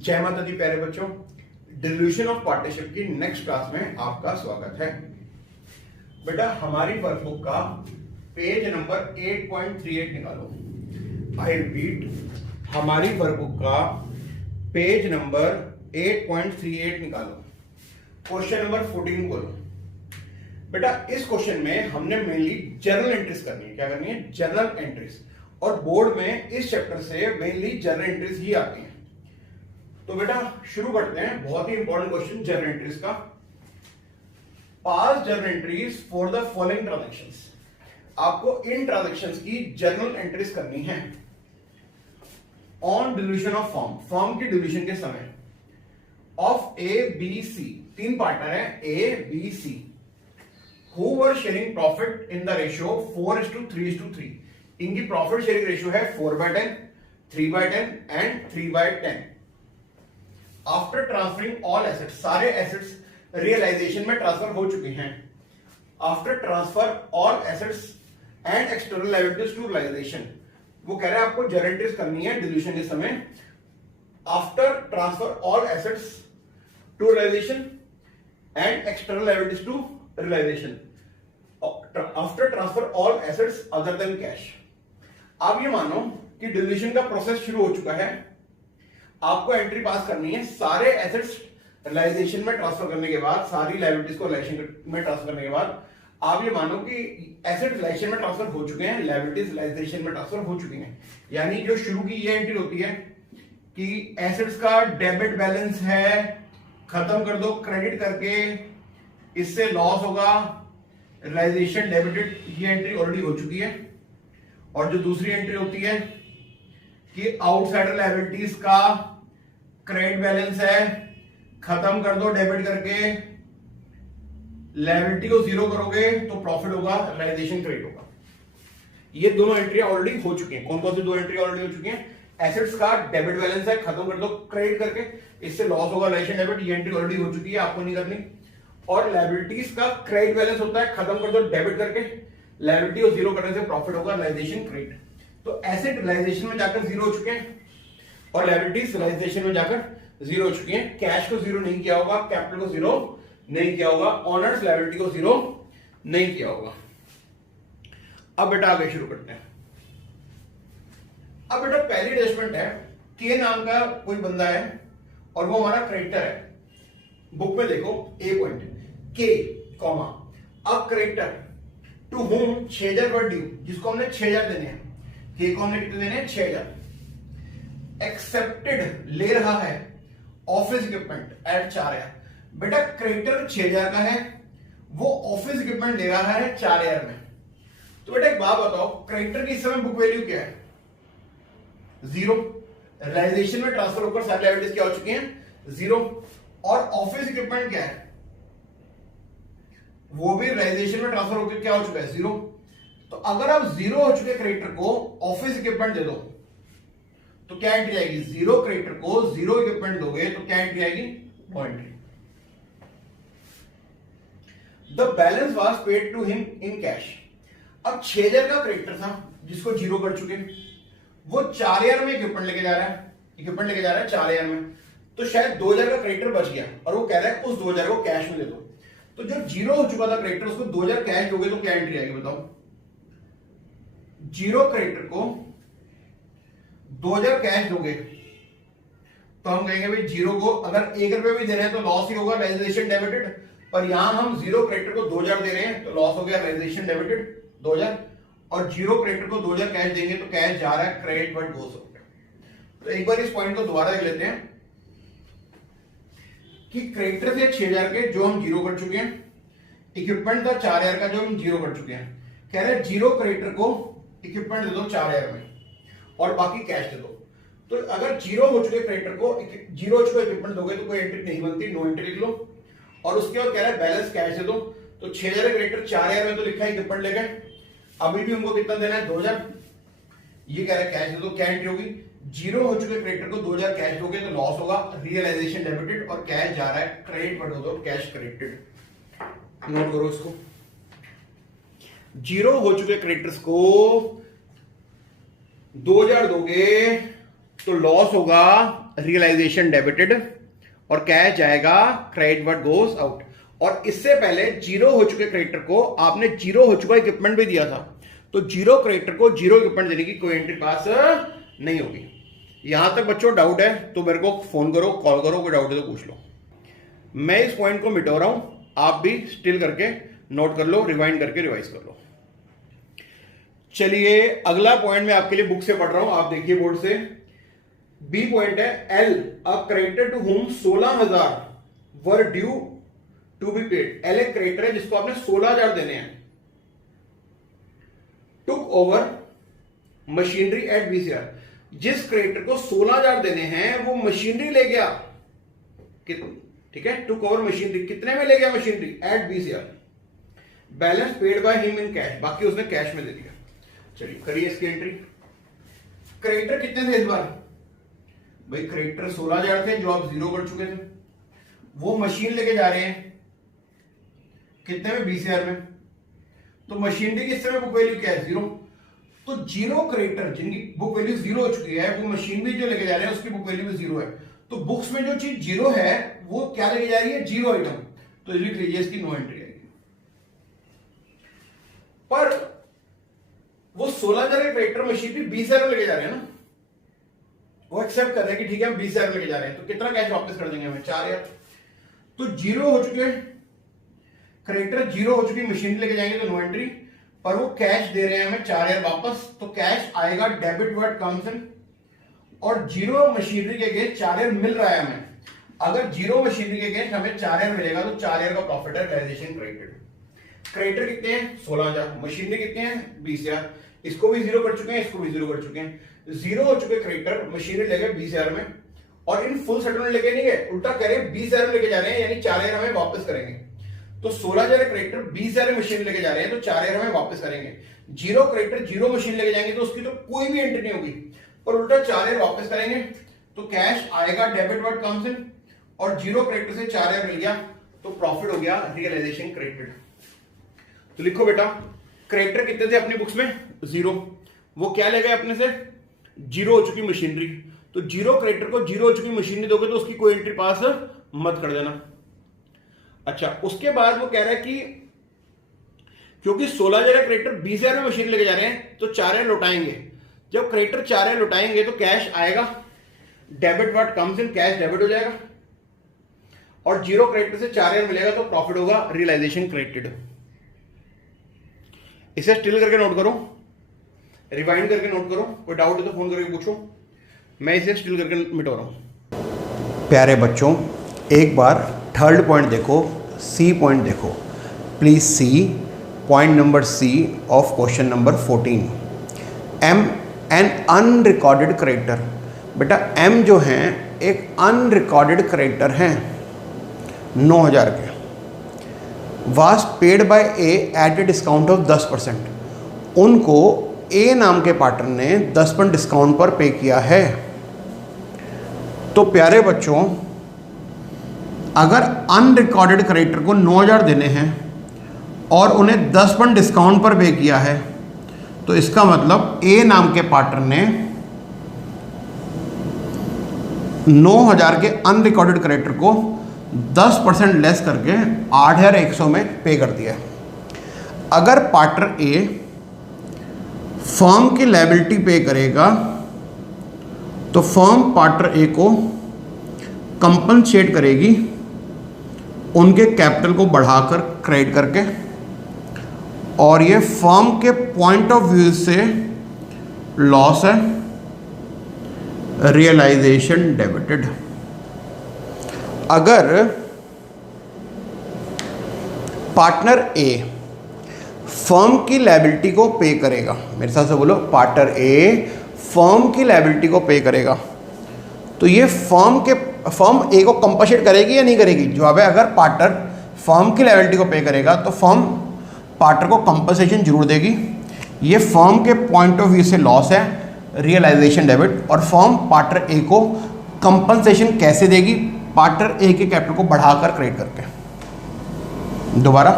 जय माता दी प्यारे बच्चों, डिल्यूशन ऑफ पार्टनरशिप की नेक्स्ट क्लास में आपका स्वागत है। बेटा हमारी वर्कबुक का पेज नंबर 8.38 निकालो। आई रिपीट, हमारी वर्कबुक का पेज नंबर 8.38 निकालो। क्वेश्चन नंबर 14 बोलो। बेटा इस क्वेश्चन में हमने मेनली जर्नल एंट्रीज करनी है। क्या करनी है? Journal entries. और बोर्ड में इस चैप्टर से मेनली जर्नल एंट्रीज ही आती हैं। तो बेटा शुरू करते हैं। बहुत ही इंपॉर्टेंट क्वेश्चन जर्नल एंट्रीज का। Pass journal entries for the following transactions. आपको इन ट्रांजैक्शंस की जर्नल एंट्रीज करनी है। On dissolution of firm, firm की डिल्यूशन के समय ऑफ ए बी सी, तीन पार्टनर है A B C, who were sharing profit in the ratio 4:3:3। इनकी प्रॉफिट शेयरिंग रेशियो है 4/10, 3/10 and 3/10। After transferring all assets, सारे एसेट्स रियलाइजेशन में transfer हो चुके हैं। After transfer all assets and external liabilities to realisation, वो कह रहे हैं आपको जर्नल एंट्रीज करनी है डिल्यूशन के समय। After transfer all assets to realisation and external liabilities to realisation, after transfer all assets other than cash. आप ये मानो कि डिल्यूशन का प्रोसेस शुरू हो चुका है। आपको एंट्री पास करनी है। सारे एसेट्स रियलाइजेशन में ट्रांसफर करने के बाद, सारी लायबिलिटीज को रियलाइजेशन में ट्रांसफर करने के बाद आप ये मानो कि एसेट रियलाइजेशन में ट्रांसफर हो चुके हैं, लायबिलिटीज रियलाइजेशन में ट्रांसफर हो चुकी हैं। यानी जो शुरू की ये एंट्री होती है कि एसेट्स का डेबिट बैलेंस है, खत्म कर दो क्रेडिट करके, इससे लॉस होगा, रियलाइजेशन डेबिटेड, ये एंट्री ऑलरेडी हो चुकी है। और जो दूसरी एंट्री होती है कि आउटसाइडर लायबिलिटीज का क्रेडिट बैलेंस है, खत्म कर दो डेबिट करके, लायबिलिटी को जीरो करोगे तो प्रॉफिट होगा, रियलाइजेशन क्रेडिट होगा। ये दोनों एंट्री ऑलरेडी हो चुकी हैं। कौन कौन सी दो एंट्री ऑलरेडी हो चुकी हैं? एसेट्स का डेबिट बैलेंस है, खत्म कर दो क्रेडिट करके, इससे लॉस होगा, रियलाइजेशन डेबिट, ये एंट्री ऑलरेडी हो चुकी है, आपको नहीं करनी। और लायबिलिटीज का क्रेडिट बैलेंस होता है, खत्म कर दो डेबिट करके, लायबिलिटी को जीरो करने से प्रॉफिट होगा, रियलाइजेशन क्रेडिट। तो एसेट रियलाइजेशन में जाकर जीरो हो चुके हैं और लायबिलिटीज रियलाइजेशन में जाकर जीरो हो चुकी हैं। कैश को जीरो नहीं किया होगा, कैपिटल को जीरो नहीं किया होगा, ऑनर्स लायबिलिटी को जीरो नहीं किया होगा। अब बेटा आगे शुरू करते हैं। अब बेटा पहली एडजस्टमेंट है, के नाम का कोई बंदा है और वो हमारा क्रेडिटर है। बुक में देखो ए पॉइंट के कॉमा, अब creditor to whom 6,000 were due, जिसको हमने 6,000 देने हैं। के को हमने कितने देने हैं? 6,000। एक्सेप्टेड ले रहा है ऑफिस इक्विपमेंट एट 4,000। बेटा क्रेडिटर 6,000 का है, वो ऑफिस इक्विपमेंट ले रहा है 4,000 में। तो बेटा एक बात बताओ, क्रेडिटर की इस समय बुक वैल्यू क्या है? 0। रियलाइजेशन में ट्रांसफर होकर सारी लायबिलिटीज क्या हो चुकी हैं? 0। और ऑफिस इक्विपमेंट क्या है? वो भी रियलाइजेशन में ट्रांसफर होकर क्या हो चुका है? 0। तो अगर आप 0 हो चुके क्रेडिटर को ऑफिस इक्विपमेंट दे दो तो क्या एंट्री आएगी? 0 क्रेडिटर को 0 इक्विपमेंट दोगे तो क्या एंट्री आएगी? No entry. The balance was paid to him in cash. अब 6,000 का क्रेडिटर था जिसको 0 कर चुके, वो 4,000 में इक्विपमेंट लेके जा रहा है 4,000 में। तो शायद 2,000 का क्रेडिटर बच गया और वो कह रहा है उस 2,000 को कैश में दे दो। तो जो 0 हो चुका था क्रेडिटर, उसको 2,000 कैश दोगे तो क्या एंट्री आएगी बताओ? 0 क्रेडिटर को 2,000 कैश दोगे तो हम कहेंगे भाई 0 को अगर 1 रुपए भी दे रहे हैं तो लॉस ही होगा, रियलाइजेशन डेबिटेड। पर यहां हम 0 क्रेडिटर को 2,000 दे रहे हैं तो लॉस हो गया, रियलाइजेशन डेबिटेड 2,000। और 0 क्रेडिटर को 2,000 कैश देंगे तो कैश जा रहा है, क्रेडिट बट गोस हो गया। तो एक बार इस पॉइंट को दोबारा देख लेते हैं कि क्रेडिटर से 6,000 के जो हम 0 कर चुके हैं, इक्विपमेंट था 4,000 का जो हम 0 कर चुके हैं। कह रहे हैं 0 क्रेडिटर को इक्विपमेंट दे दो 4,000 में और बाकी कैश दे दो। तो अगर 0 हो चुके क्रेडिटर को 0 हो चुके इक्विपमेंट दोगे तो कोई एंट्री नहीं बनती, नो एंट्री लिख लो। और उसके बाद कह रहा है बैलेंस कैश दे दो। तो 6,000 क्रेडिटर 4,000 में तो लिखा है इक्विपमेंट ले गए, अभी भी उनको कितना देना है? 2,000। ये कह रहा है कैश दे दो, क्या एंट्री होगी? 0 हो चुके क्रेडिटर को 2,000 कैश दोगे तो लॉस होगा, रियलाइजेशन डेबिटेड, और कैश जा रहा है क्रेडिट बट होगा, कैश क्रेडिटेड। नोट करो इसको। 0 हो चुके क्रेडिटर्स को 2,000 दोगे तो लॉस होगा, रियलाइजेशन डेबिटेड और कैश जाएगा क्रेडिट व्हाट गोज आउट। और इससे पहले जीरो हो चुके क्रेडिटर को आपने जीरो हो चुका इक्विपमेंट भी दिया था, तो जीरो क्रेडिटर को जीरो इक्विपमेंट देने की कोई एंट्री पास नहीं होगी। यहां तक बच्चों डाउट है तो मेरे को फोन करो, कॉल करो, कोई डाउट है तो पूछ लो। मैं इस पॉइंट को मिटा रहा हूं, आप भी स्टिल करके नोट कर लो, रिवाइंड करके रिवाइज कर लो। चलिए अगला पॉइंट मैं आपके लिए बुक से पढ़ रहा हूं, आप देखिए बोर्ड से। बी पॉइंट है L, a creditor to whom 16,000 were due to be paid. L एक क्रेडिटर है जिसको आपने 16,000 देने हैं। Took over machinery at BCR, जिस क्रेडिटर को 16,000 देने हैं वो मशीनरी ले गया, ठीक है, टुक ओवर मशीनरी, कितने में ले गया machinery? At BCR. Balance paid by him in cash, बाकी उसने कैश में दे दिया। चलिए करिए इसकी एंट्री। क्रेडिटर कितने थे इस बार? भाई क्रेडिटर 16,000 थे जो आप जीरो कर चुके थे, वो मशीन लेके जा रहे हैं कितने में? बीसीआर में। तो मशीनरी किस समय बुक वैल्यू क्या है? जीरो। तो जीरो क्रेडिटर जिनकी बुक वैल्यू जीरो हो चुकी है, वो मशीन भी जो लेके जा रहे हैं उसकी बुक वैल्यू भी जीरो है। तो बुक्स में जो चीज जीरो है वो क्या लेके जा रही है? Zero item. तो लिख लीजिए इसकी नो एंट्री आएगी। पर वो 16,000 के क्रेडिटर मशीन भी 20,000 में लेके जा रहे हैं ना, वो एक्सेप्ट कर रहे हैं कि ठीक है हम 20,000 में लेके जा रहे हैं, तो कितना कैश वापस कर देंगे हमें? 4,000। तो जीरो हो चुके क्रेडिटर, जीरो हो चुकी मशीन लेके जाएंगे तो नो एंट्री, पर वो कैश दे रहे हैं हमें 4,000 वापस, तो कैश आएगा डेबिट वर्ड कम्स इन। और जीरो मशीनरी के अगेंस्ट 4,000 मिल रहा है हमें। अगर जीरो मशीनरी के अगेंस्ट हमें 4,000 मिलेगा तो 4,000 का प्रॉफिट है, रियलाइजेशन क्रेडिटेड। क्रेडिटर कितने हैं? 16,000। मशीनरी कितने हैं? 20,000। इसको भी जीरो कर चुके हैं, इसको भी जीरो कर चुके हैं। जीरो हो चुके क्रेडिटर मशीनरी ले गए 20,000 में, और इन फुल सेटलमेंट लेके नहीं गए, उल्टा कह रहे हैं 20,000 में लेके जा रहे हैं, यानी 4,000 हमें वापस करेंगे। तो 16,000 क्रेडिटर 20,000 मशीन लेके जा रहे हैं तो 4,000 हमें वापस करेंगे। जीरो क्रेडिटर जीरो मशीन लेके जाएंगे तो उसकी तो कोई भी एंट्री नहीं होगी, पर उल्टा 4,000 वापस करेंगे तो कैश आएगा डेबिट वर्ड कम्स इन, और जीरो क्रेडिटर से 4,000 मिल गया तो प्रॉफिट हो गया, रियलाइजेशन क्रेडिटेड। तो लिखो बेटा, क्रेडिटर कितने थे अपनी बुक्स में? जीरो। वो क्या ले गए अपने से? जीरो हो चुकी मशीनरी। तो जीरो क्रेडिटर को जीरो हो चुकी मशीनरी दोगे तो उसकी कोई एंट्री पास मत कर देना। अच्छा, उसके बाद वो कह रहा है कि क्योंकि 16,000 क्रेडिटर 20,000 में मशीन लेके जा रहे हैं तो 4,000 लौटाएंगे। जब क्रेडिटर 4,000 लौटाएंगे तो कैश आएगा, debit what comes in, cash debit हो जाएगा, और जीरो क्रेडिटर से 4,000 मिलेगा तो प्रॉफिट होगा, रियलाइजेशन क्रेडिटेड। इसे स्टिल करके नोट करो, रिवाइंड करके नोट करो, कोई डाउट है तो फोन करके पूछो, मैं इसे स्टिल करके मिटा रहा हूं। प्यारे बच्चों, एक बार थर्ड पॉइंट देखो, सी पॉइंट देखो, please C point number C of question number 14। M N unrecorded creditor. बेटा एम जो है एक अनरिकॉर्डेड क्रेडिटर हैं 9,000 के, was paid by A at a discount of 10%। उनको ए नाम के पार्टनर ने 10% डिस्काउंट पर पे किया है। तो प्यारे बच्चों, अगर अनरिकॉर्डेड क्रेडिटर को 9,000 देने हैं और उन्हें 10% डिस्काउंट पर पे किया है, तो इसका मतलब ए नाम के पार्टनर ने 9,000 के अनरिकॉर्डेड क्रेडिटर को 10% लेस करके 8,100 में पे कर दिया है। अगर पार्टनर ए फर्म की लायबिलिटी पे करेगा तो फर्म पार्टनर ए को कंपनसेट करेगी उनके कैपिटल को बढ़ाकर क्रेडिट करके, और ये फर्म के पॉइंट ऑफ व्यू से लॉस है, रियलाइजेशन डेबिटेड। अगर पार्टनर ए फर्म की लायबिलिटी को पे करेगा, मेरे साथ से बोलो, पार्टनर ए फर्म की लायबिलिटी को पे करेगा, तो ये फर्म ए को कंपनसेट करेगी या नहीं करेगी? जवाब है अगर पार्टनर फर्म की लायबिलिटी को पे करेगा तो फर्म पार्टनर को कंपनसेशन जरूर देगी। ये फर्म के पॉइंट ऑफ व्यू से लॉस है, रियलाइजेशन डेबिट, और फर्म पार्टनर ए को कंपनसेशन कैसे देगी? पार्टनर ए के कैपिटल को बढ़ाकर क्रेडिट करके। दोबारा,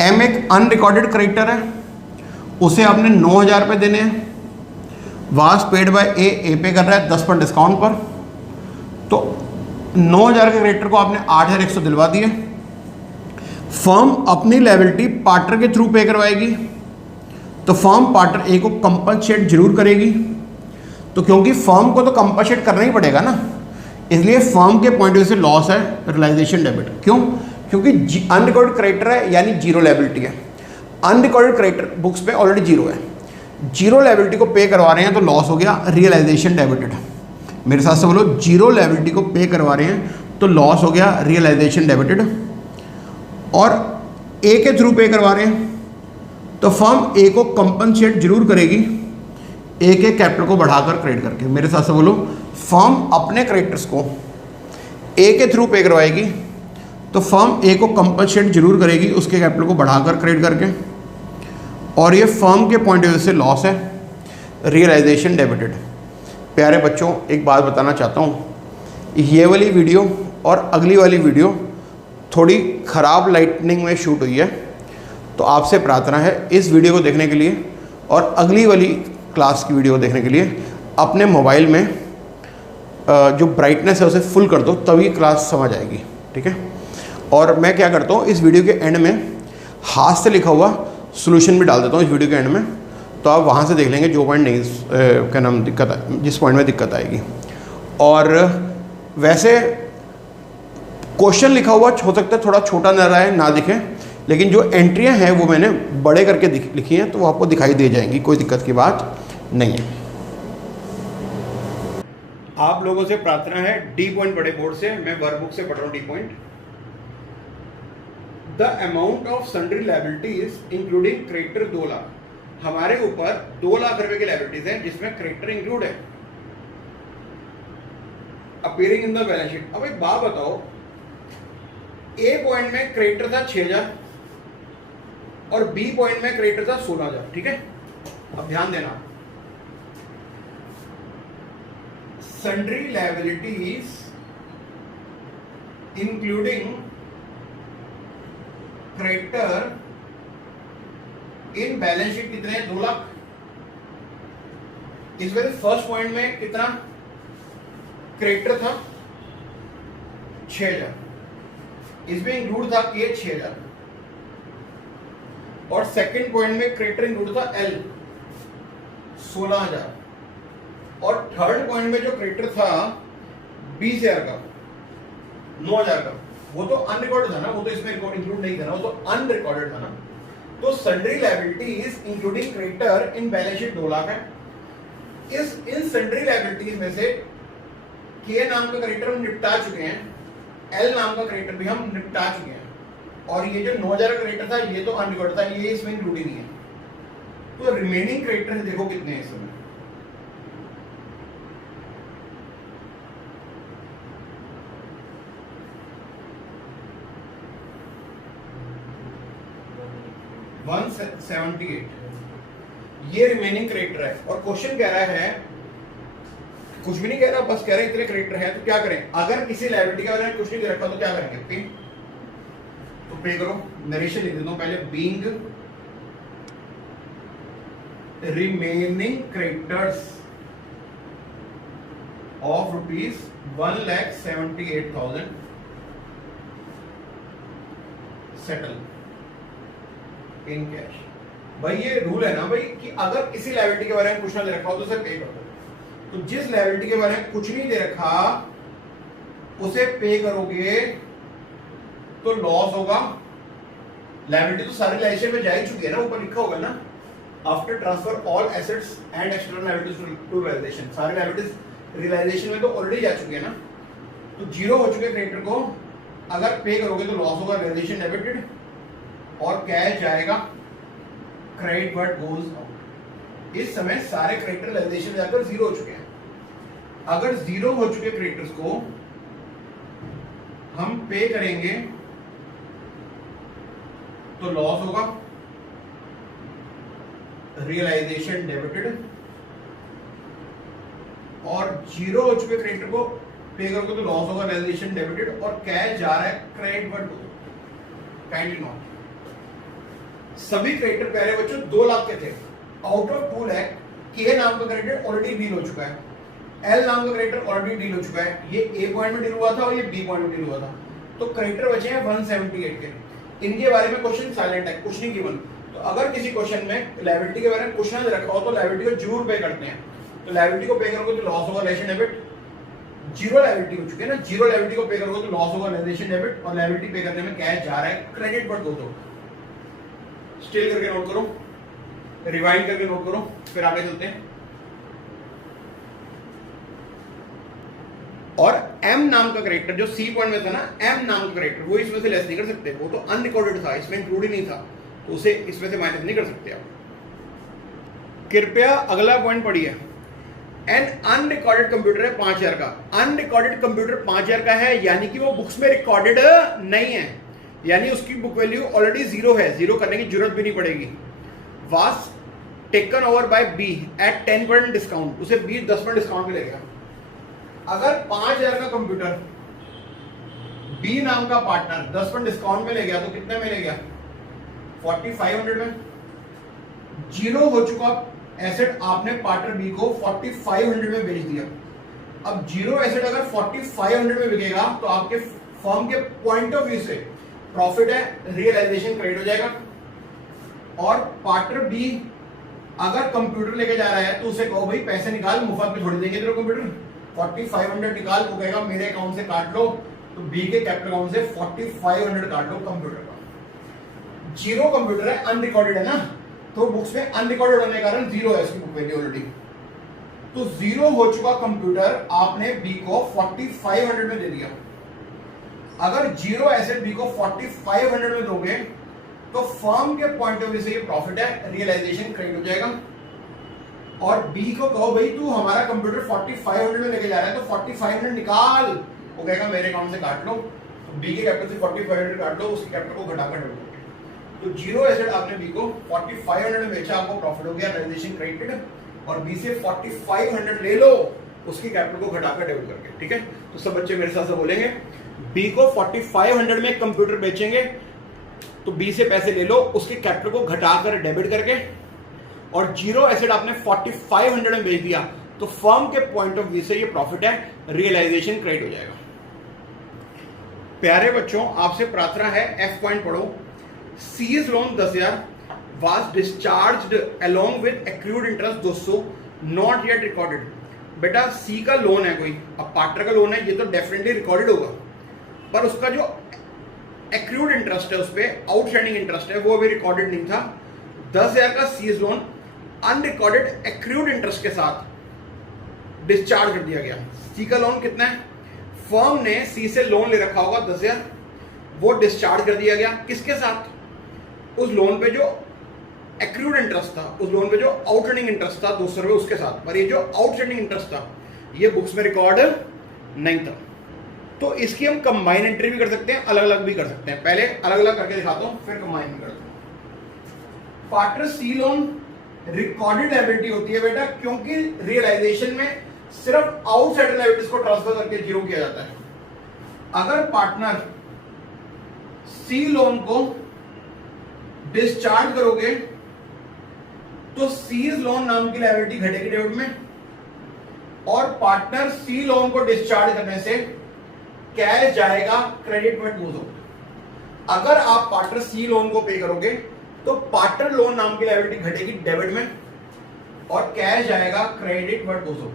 एम एक अनरिकॉर्डेड क्रेडिटर है, उसे आपने 9,000 रुपये देने हैं, वाज पेड बाय ए पे कर रहा है 10% डिस्काउंट पर, तो 9,000 के क्रेडिटर को आपने 8,100 दिलवा दिए। फर्म अपनी लायबिलिटी पार्टनर के थ्रू पे करवाएगी, तो फर्म पार्टनर ए को कंपनसेट जरूर करेगी। तो क्योंकि फर्म को तो कंपनसेट करना ही पड़ेगा ना, इसलिए फर्म के पॉइंट ऑफ व्यू से लॉस है रियलाइजेशन डेबिट। क्यों? क्योंकि अनरिकॉर्डेड क्रेडिटर है यानी जीरो लायबिलिटी है। अनरिकॉर्डेड क्रेडिटर बुक्स पे ऑलरेडी जीरो है, जीरो लायबिलिटी को पे करवा रहे हैं तो लॉस हो गया, रियलाइजेशन डेबिटेड। मेरे साथ से बोलो, जीरो लायबिलिटी को पे करवा रहे हैं तो लॉस हो गया, रियलाइजेशन डेबिटेड। और ए के थ्रू पे करवा रहे हैं तो फर्म ए को कंपनसेट जरूर करेगी, ए के कैपिटल को बढ़ाकर क्रेडिट करके। मेरे साथ से बोलो, फर्म अपने क्रेडिटर्स को ए के थ्रू पे करवाएगी तो फर्म ए को कंपनसेट जरूर करेगी उसके कैपिटल को बढ़ाकर क्रेडिट करके, और ये फर्म के पॉइंट ऑफ व्यू से लॉस है, रियलाइजेशन डेबिटेड। प्यारे बच्चों, एक बात बताना चाहता हूँ, ये वाली वीडियो और अगली वाली वीडियो थोड़ी ख़राब लाइटनिंग में शूट हुई है, तो आपसे प्रार्थना है इस वीडियो को देखने के लिए और अगली वाली क्लास की वीडियो को देखने के लिए अपने मोबाइल में जो ब्राइटनेस है उसे फुल कर दो, तभी क्लास समझ आएगी, ठीक है। और मैं क्या करता हूँ, इस वीडियो के एंड में हाथ से लिखा हुआ सॉल्यूशन भी डाल देता हूँ इस वीडियो के एंड में, तो आप वहाँ से देख लेंगे जो पॉइंट नहीं क्या नाम दिक्कत है, जिस पॉइंट में दिक्कत आएगी। और वैसे क्वेश्चन लिखा हुआ हो सकता है थोड़ा छोटा नजर आए, ना दिखे, लेकिन जो एंट्रियाँ हैं वो मैंने बड़े करके लिखी हैं, तो वो आपको दिखाई दे जाएंगी, कोई दिक्कत की बात नहीं है। आप लोगों से प्रार्थना है, डी पॉइंट पढ़े बोर्ड से, मैं वर्कबुक से पढ़ रहा हूँ D point. The amount of sundry liabilities including creditor 2 lakh. हमारे ऊपर 2 लाख रुपए की लायबिलिटीज है जिसमें क्रेडिटर इंक्लूड है, appearing in the balance sheet. अब एक बात बताओ, ए पॉइंट में क्रेडिटर था 6,000 और बी पॉइंट में क्रेडिटर था 16,000, ठीक है। अब ध्यान देना, sundry liabilities including creditor in balance sheet कितने हैं? 2 लाख। इस वजह फर्स्ट पॉइंट में कितना क्रेडिटर था? 6,000, इसमें इंक्लूड था के 6,000, और सेकंड पॉइंट में क्रेडिटर इंक्लूड था एल 16,000, और थर्ड पॉइंट में जो क्रेडिटर था 20,000 का 9,000 का, वो तो अनरिकॉर्डेड था ना, वो तो इसमें इंक्लूड नहीं था ना, वो तो अनरिकॉर्डेड था ना। तो sundry liabilities including creditor in balance sheet 2 lakh है। इन सन्ड्री लायबिलिटीज में से के नाम का क्रेडिटर हम निपटा चुके हैं, एल नाम का क्रेडिटर भी हम निपटा चुके हैं, और ये जो 9,000 का क्रेडिटर था ये तो अनरिकॉर्डेड था, ये इसमें इंक्लूड ही नहीं है। तो रिमेनिंग क्रेडिटर देखो कितने हैं इसमें। ये रिमेनिंग क्रेडिटर है, और क्वेश्चन कह रहा है, कुछ भी नहीं कह रहा, बस कह रहे इतने क्रेडिटर है, तो क्या करें? अगर किसी लायबिलिटी का कुछ नहीं दे रखा तो क्या करेंगे? पे, तो पे करो। नरेशन लिख देता हूं पहले, being remaining creditors of ₹1,78,000 settle in cash. भाई ये रूल है ना भाई, कि अगर किसी लायबिलिटी के बारे में कुछ ना दे रखा हो तो उसे पे कर दो। तो जिस लायबिलिटी के बारे में कुछ नहीं दे रखा उसे पे करोगे तो लॉस होगा। लायबिलिटी तो सारी लाइसेंस में जा ही चुकी है ना, ऊपर लिखा होगा ना, after transfer all assets and external liabilities to realisation. सारी लायबिलिटीज रियलाइजेशन में तो ऑलरेडी जा चुकी है ना, तो जीरो हो चुके क्रेडिटर को अगर पे करोगे तो लॉस होगा, रियलाइजेशन डेबिटेड, और कैश जाएगा, क्रेडिट वर्ड गोज आउट। इस समय सारे क्रेडिटर रियलाइजेशन जाकर जीरो हो चुके हैं। अगर जीरो हो चुके क्रेडिटर्स को हम पे करेंगे तो लॉस होगा, रियलाइजेशन डेबिटेड, और जीरो हो चुके क्रेडिटर को पे करोगे तो लॉस होगा, रियलाइजेशन डेबिटेड, और कैश जा रहा है credit word goes. Kindly note, सभी क्रेडिटर प्यारे बच्चों 2 लाख के थे। आउट ऑफ 2 लाख के नाम का क्रेडिटर ऑलरेडी डील हो चुका है, एल नाम का क्रेडिटर ऑलरेडी डील हो चुका है, ये ए पॉइंट में डील हुआ था और ये बी पॉइंट में डील हुआ था, तो क्रेडिटर बचे हैं 178 के। इनके बारे में क्वेश्चन साइलेंट है, कुछ नहीं गिवन। तो अगर किसी क्वेश्चन में लायबिलिटी के बारे में क्वेश्चन रखा हो तो लायबिलिटी को जरूर पे करते हैं। तो लायबिलिटी को पे करोगे तो लॉस होगा रिलेशन डेबिट, जीरो लायबिलिटी हो चुकी है ना, जीरो लायबिलिटी को पे करोगे तो लॉस होगा रिलेशन डेबिट, और लायबिलिटी पे करने में कैश जा रहा है क्रेडिट पर दो। स्टिल करके नोट करो, रिवाइंड करके नोट करो, फिर आगे चलते हैं। और एम नाम का करेक्टर जो सी पॉइंट में था ना, एम नाम का करेक्टर, वो इसमें से लेस नहीं कर सकते, वो तो अनरिकॉर्डेड था, इसमें इंक्लूड ही नहीं था, तो उसे इसमें से माइनस नहीं कर सकते आप। कृपया अगला पॉइंट पढ़िए। एन अनरिकॉर्डेड कंप्यूटर है 5000 का, अनरिकॉर्डेड कंप्यूटर 5000 का है, यानी कि वो बुक्स में रिकॉर्डेड नहीं है, यानी उसकी बुक वैल्यू ऑलरेडी जीरो है, जीरो करने की जरूरत भी नहीं पड़ेगी। Was taken over by B at 10% discount, उसे बी 10% डिस्काउंट पे लेगा। अगर 5000 का कंप्यूटर बी नाम का पार्टनर 10% डिस्काउंट में ले गया तो कितने में ले गया? 4500 में। जीरो हो चुका एसेट आपने पार्टनर बी को 4500 में बेच दिया। अब जीरो एसेट अगर 4500 में बिकेगा तो आपके फर्म के पॉइंट ऑफ व्यू से प्रॉफिट है, रियलाइजेशन क्रेडिट हो जाएगा। और पार्टनर बी अगर कंप्यूटर लेके जा रहा है तो उसे कहो भाई पैसे निकाल, मुफ्त में थोड़ी देंगे तेरे कंप्यूटर, 4500 निकाल, वो कहेगा मेरे अकाउंट से काट लो, तो बी के कैपिटल अकाउंट से 4500 काट लो कंप्यूटर का। जीरो कंप्यूटर है, अनरिकॉर्डेड है ना, तो बुक्स में अनरिकॉर्डेड होने के कारण जीरो है इसकी बुक वैल्यू ऑलरेडी। तो जीरो हो चुका कंप्यूटर आपने बी को 4500 में दे दिया। अगर जीरो एसेट बी को 4500 में दोगे तो फर्म के पॉइंट ऑफ व्यू से ये प्रॉफिट है, रियलाइजेशन क्रेडिट हो जाएगा। और बी को कहो भाई तू हमारा कंप्यूटर 4500 में लेके जा रहा है तो 4500 निकाल, वो कहेगा मेरे अकाउंट से काट लो, तो बी के कैपिटल से 4500 काट लो, उसके कैपिटल को घटाकर दे दो। तो जीरो एसेट आपने बी को 4500 में बेचा, आपको प्रॉफिट हो गया, रियलाइजेशन क्रेडिट, और बी से 4500 ले लो उसकी कैपिटल को घटाकर डेबिट करके। ठीक है, तो सब बच्चे मेरे साथ से बोलेंगे, बी को 4500 में कंप्यूटर बेचेंगे तो बी से पैसे ले लो उसके कैपिटल को घटाकर डेबिट करके, और जीरो एसेट आपने 4500 में बेच दिया तो फर्म के पॉइंट ऑफ व्यू से ये प्रॉफिट है, रियलाइजेशन क्रेडिट हो जाएगा। प्यारे बच्चों, आपसे प्रार्थना है एफ पॉइंट पढ़ो। C's loan 10,000 was discharged along with accrued interest 200 not yet recorded. बेटा सी का लोन है कोई, अब पार्टनर का लोन है, ये तो डेफिनेटली रिकॉर्डेड होगा, पर उसका जो एक्रूड इंटरेस्ट है, उस पर आउटस्टैंडिंग इंटरेस्ट है, वो अभी रिकॉर्डेड नहीं था। 10,000 का C's loan unrecorded accrued interest के साथ डिस्चार्ज कर दिया गया। सी का लोन कितना है? फर्म ने सी से लोन ले रखा होगा 10,000, वो डिस्चार्ज कर दिया गया, किसके साथ? उस लोन पे जो एक्रूड इंटरेस्ट था, उस लोन पे जो आउटस्टैंडिंग इंटरेस्ट था 200 रुपए, उसके साथ। पर ये जो आउटस्टैंडिंग इंटरेस्ट था ये बुक्स में रिकॉर्ड नहीं था। तो इसकी हम कंबाइन एंट्री भी कर सकते हैं, अलग अलग भी कर सकते हैं। पहले अलग अलग करके दिखाता हूं, फिर कंबाइन भी करता हूं। Partner C loan recorded liability होती है बेटा, क्योंकि रियलाइजेशन में सिर्फ आउटसाइडर लायबिलिटीज को ट्रांसफर करके जीरो किया जाता है। अगर पार्टनर सी लोन को डिस्चार्ज करोगे तो सीज लोन नाम की लायबिलिटी घटेगी डेबिट में, और पार्टनर सी लोन को डिस्चार्ज करने से कैश जाएगा क्रेडिट में 200। अगर आप पार्टनर सी लोन को पे करोगे तो पार्टनर लोन नाम की लायबिलिटी घटेगी डेबिट में और कैश जाएगा क्रेडिट में 200।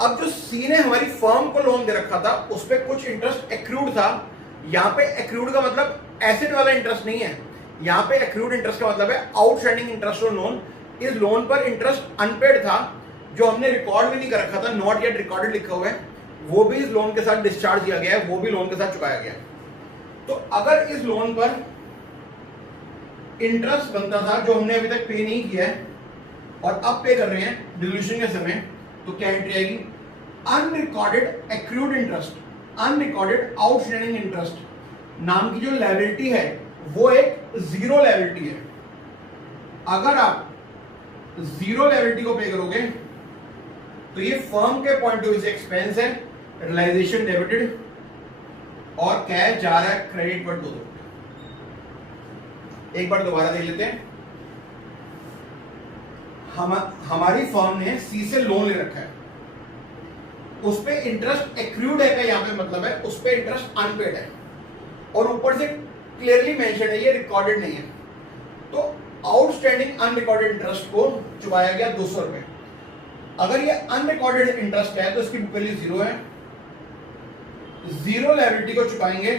अब जो सी ने हमारी फर्म को लोन दे रखा था उस पर कुछ इंटरेस्ट एक्रूड था। यहां पे एक्रूड का मतलब एसेट वाला इंटरेस्ट नहीं है, यहां पे एक्रूड इंटरेस्ट का मतलब है आउटस्टैंडिंग इंटरेस्ट ऑन लोन। इस लोन पर इंटरेस्ट अनपेड था जो हमने रिकॉर्ड भी नहीं कर रखा था, नॉट येट रिकॉर्डेड लिखा हुआ है, वो भी इस लोन के साथ डिस्चार्ज किया गया है, वो भी लोन के साथ चुकाया गया। तो अगर इस लोन पर इंटरेस्ट बनता था जो हमने अभी तक पे नहीं किया है और अब पे कर रहे हैं डिल्यूशन के समय, तो क्या एंट्री आएगी? Unrecorded accrued interest, unrecorded outstanding interest नाम की जो लायबिलिटी है वो एक जीरो लायबिलिटी है। अगर आप जीरो लायबिलिटी को पे करोगे तो ये फर्म के पॉइंट ऑफ व्यू से एक्सपेंस है, रियलाइजेशन डेबिटेड, और कैश जा रहा है क्रेडिट पर 200। एक बार दोबारा देख लेते हैं। हमारी फर्म ने सी से लोन ले रखा है, उस पे इंटरेस्ट एक्रूड है का यहाँ पे मतलब है, उस पे इंटरेस्ट अनपेड है और ऊपर से क्लियरली मेंशन है, ये रिकॉर्डेड नहीं है। तो आउटस्टैंडिंग अनरिकॉर्डेड इंटरेस्ट को चुकाया गया 200 रुपए। अगर ये अनरिकॉर्डेड इंटरेस्ट है तो इसकी बुक वैल्यू 0 है। 0 लायबिलिटी को चुकाएंगे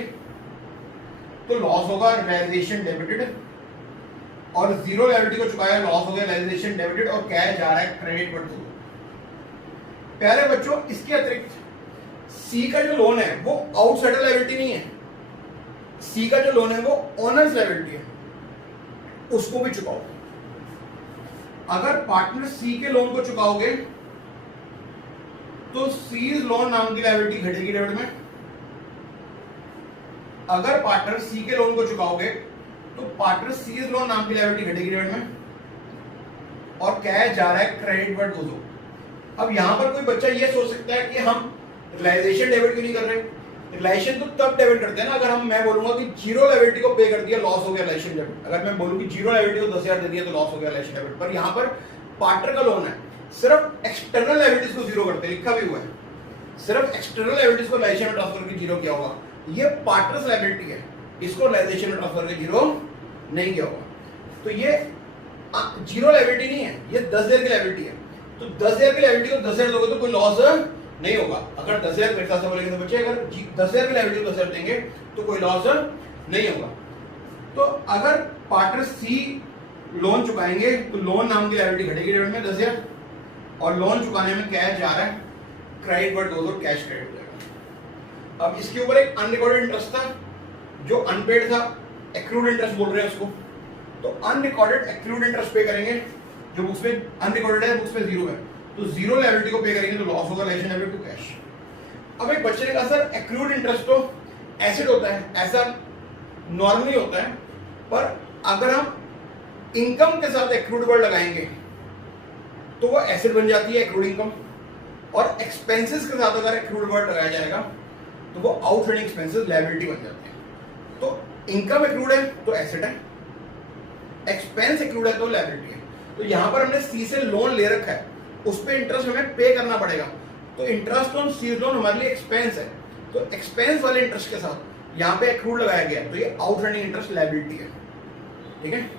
तो लॉस होगा रियलाइजेशन डेबिटेड, और 0 लायबिलिटी को चुकाया लॉस हो गया रियलाइजेशन डेबिटेड, और कैश जा रहा है क्रेडिट पर 2। प्यारे बच्चों, इसके अतिरिक्त सी का जो लोन है वो आउटसाइडर लायबिलिटी नहीं है, सी का जो लोन है वो ओनर्स लायबिलिटी है, उसको भी चुकाओ। अगर पार्टनर सी के लोन को चुकाओगे तो सीज लोन नाम की लायबिलिटी घटेगी डेबिट में। अगर पार्टनर सी के लोन को चुकाओगे तो पार्टनर सीज लोन नाम की लायबिलिटी घटेगी डेबिट में, और कैश जा रहा है क्रेडिट पर 200। अब यहां पर कोई बच्चा ये सोच सकता है कि हम रियलाइजेशन डेबिट क्यों नहीं कर रहे। रियलाइजेशन तो तब डेबिट करते हैं ना अगर मैं बोलूंगा कि 0 लायबिलिटी को पे कर दिया, लॉस हो गया रियलाइजेशन डेबिट। अगर मैं बोलूं कि 0 लायबिलिटी को 10,000 दे दिया तो लॉस हो गया रियलाइजेशन डेबिट। पर यहां पर पार्टनर का लोन है, सिर्फ एक्सटर्नल लायबिलिटीज को 0 करते हैं, लिखा भी हुआ है, सिर्फ एक्सटर्नल लायबिलिटीज को रियलाइजेशन में ट्रांसफर करके 0 किया होगा। ये पार्टनर्स लायबिलिटी है, इसको रियलाइजेशन में ट्रांसफर करके 0 नहीं किया होगा। तो ये 0 लायबिलिटी नहीं है, ये 10,000 की लायबिलिटी है। तो 10,000 की लायबिलिटी को 10,000 दोगे तो कोई लॉस नहीं होगा। अगर 10,000 मेरे साथ बोलेंगे तो बच्चे, अगर 10,000 की लायबिलिटी को 10,000 देंगे तो कोई लॉस नहीं होगा। तो अगर पार्टनर सी लोन चुकाएंगे तो लोन नाम की लायबिलिटी घटेगी डेबिट में 10,000, और लोन चुकाने में कैश जा रहा है क्रेडिट पर 200, कैश क्रेडिट हो जाएगा। अब इसके ऊपर एक अनरिकॉर्डेड इंटरेस्ट था जो अनपेड था, एक्रूड इंटरेस्ट बोल रहे हैं उसको। तो अनरिकॉर्डेड एक्रूड इंटरेस्ट पे करेंगे, जो बुक्स में अनरिकॉर्डेड है, बुक्स में 0 है, तो 0 लायबिलिटी को पे करेंगे तो लॉस होगा रिलेशन डेबिट टू कैश। अब एक बच्चे ने कहा सर एक्रूड इंटरेस्ट तो एसिड होता है, ऐसा नॉर्मली होता है, पर अगर हम इनकम के साथ एक्रूड वर्ड लगाएंगे तो वो एसिड बन जाती है एक्रूड इनकम, और एक्सपेंसेस के साथ अगर एक्रूड वर्ड लगाया जाएगा तो वो आउटस्टैंडिंग एक्सपेंसेस लायबिलिटी बन जाती है। तो इनकम एक्रूड है तो एसिड है, एक्सपेंस एक्रूड है तो लायबिलिटी है। तो यहां पर हमने सी से लोन ले रखा है, उस पर इंटरेस्ट हमें पे करना पड़ेगा। तो इंटरेस्ट ऑन सी लोन हमारे लिए एक्सपेंस है, तो एक्सपेंस वाले इंटरेस्ट के साथ यहाँ पे एक्रूड लगाया गया, तो ये आउटस्टैंडिंग इंटरेस्ट लायबिलिटी है। ठीक है,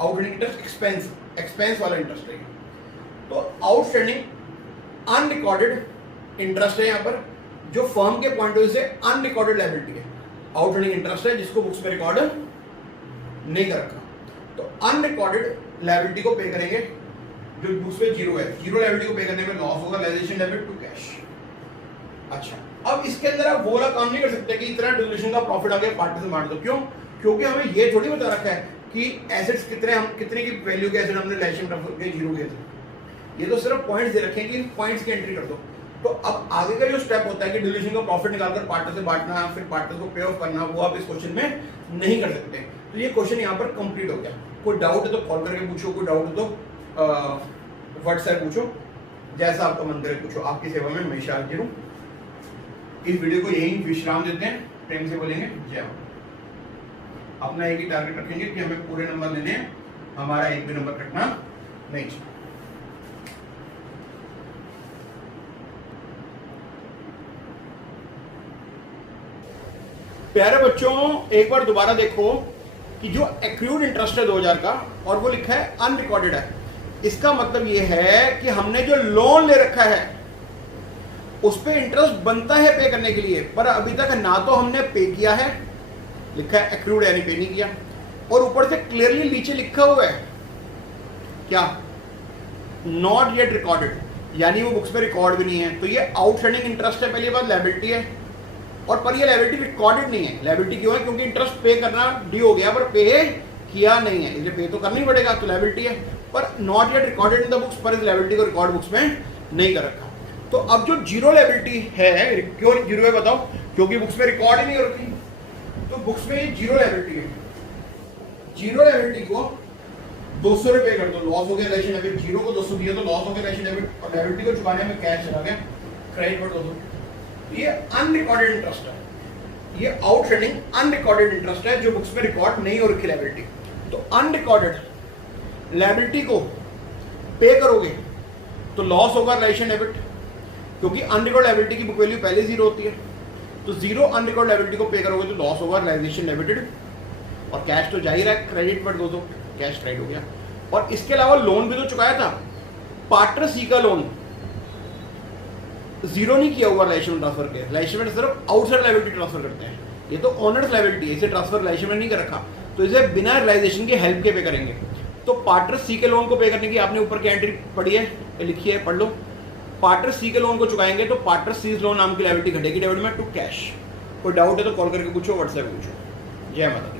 आउटस्टैंडिंग इंटरेस्ट एक्सपेंस, एक्सपेंस वाला इंटरेस्ट है। तो आउटस्टैंडिंग अनरिकॉर्डेड इंटरेस्ट है यहाँ पर, जो फर्म के पॉइंट ऑफ व्यू से अनरिकॉर्डेड लायबिलिटी है। आउटस्टैंडिंग इंटरेस्ट है जिसको बुक्स में रिकॉर्ड नहीं कर रखा, तो अनरिकॉर्डेड लायबिलिटी को पे करेंगे जो बुक्स में 0 है। 0 लायबिलिटी को पे करने में लॉस होगा रियलाइजेशन डेबिट टू कैश। अच्छा, अब इसके अंदर आप वो वाला काम नहीं कर सकते कि इतना डिल्यूशन का प्रॉफिट आ गया पार्टनर से बांट दो। क्यों? क्योंकि हमें ये थोड़ी बता रखा है कि एसेट्स कितने, हम कितने की वैल्यू के एसेट हमने रिलेशन ट्रांसफर किए 0 के थे। ये तो सिर्फ पॉइंट्स दे रखे हैं कि पॉइंट्स की एंट्री कर दो। तो अब आगे का जो स्टेप होता है कि डिल्यूशन का प्रॉफिट निकालकर पार्टनर से बांटना, फिर पार्टनर को पे ऑफ करना, वो आप इस क्वेश्चन में नहीं कर सकते। तो ये क्वेश्चन यहाँ पर कंप्लीट हो गया। कोई डाउट है तो कॉल करके पूछो, कोई डाउट है तो व्हाट्सएप पूछो, जैसा आपका मन करे पूछो। आपकी सेवा में हमेशा हाजिर हूँ। इस वीडियो को यही विश्राम देते हैं, प्रेम से बोलेंगे जय माता। अपना एक ही टारगेट रखेंगे कि हमें पूरे नंबर लेने हैं, हमारा एक भी नंबर कटना नहीं चाहिए। प्यारे बच्चों, एक बार दोबारा देखो कि जो एक्रूड इंटरेस्ट है 2000 का और वो लिखा है अनरिकॉर्डेड है, इसका मतलब ये है कि हमने जो लोन ले रखा है उस पे इंटरेस्ट बनता है पे करने के लिए, पर अभी तक ना तो हमने पे किया है, लिखा है एक्रूड यानी पे नहीं किया, और ऊपर से क्लियरली नीचे लिखा हुआ है क्या, नॉट येट रिकॉर्डेड, यानी वो बुक्स में रिकॉर्ड भी नहीं है। तो ये आउटस्टैंडिंग इंटरेस्ट है, पहली बात लायबिलिटी है, और पर ये लायबिलिटी रिकॉर्डेड नहीं है। लायबिलिटी क्यों है? क्योंकि इंटरेस्ट पे करना ड्यू हो गया पर पे किया नहीं है, इसलिए पे तो करना ही पड़ेगा, तो लायबिलिटी है, पर not yet recorded in the books, पर इस लायबिलिटी को रिकॉर्ड बुक्स में नहीं कर रखा। तो अब जो 0 लायबिलिटी है, क्यों 0 है बताओ? क्योंकि बुक्स में रिकॉर्ड ही नहीं हो रखी, तो बुक्स में ये 0 लायबिलिटी है। 0 लायबिलिटी को 200 रुपए कर दो, लॉस हो गया रिलेशन डेबिट। 0 को 200 दिया तो लॉस हो गया रिलेशन डेबिट, और लायबिलिटी को चुकाने में कैश चला गया क्रेडिट पर 200। ये अनरिकॉर्डेड इंटरेस्ट है, ये आउटस्टैंडिंग अनरिकॉर्डेड इंटरेस्ट है जो बुक्स में रिकॉर्ड नहीं हो रखी लायबिलिटी। तो अनरिकॉर्डेड लायबिलिटी को पे करोगे तो लॉस होगा रिलाइजेशन डेबिट, क्योंकि अनरिकॉर्ड लायबिलिटी की बुक वैल्यू पहले जीरो होती है, तो जीरो अनरिकॉर्ड लायबिलिटी को पे करोगे तो लॉस होगा रिलाइजेशन डेबिटेड, और कैश तो जा ही रहा है, क्रेडिट पर दो तो कैश क्रेडिट हो गया। और इसके अलावा लोन भी तो चुकाया था, पार्टनर सी का लोन जीरो नहीं किया हुआ रिलाइजेशन ट्रांसफर के, रिलाइजेशन में सिर्फ आउटसाइड लायबिलिटी ट्रांसफर करते हैं, ये तो ऑनर्स लायबिलिटी है, इसे ट्रांसफर रिलाइजेशन में नहीं कर रखा, तो इसे बिना रिलाइजेशन के हेल्प के पे करेंगे। तो पार्टनर सी के लोन को पे करने की आपने ऊपर की एंट्री पढ़ी है, लिखी है, पढ़ लो। पार्टनर सी के लोन को चुकाएंगे तो पार्टनर सी लोन नाम की लायबिलिटी घटेगी डेबिट में टू कैश। कोई डाउट है तो कॉल करके पूछो, व्हाट्सएप पूछो। जय माता दी।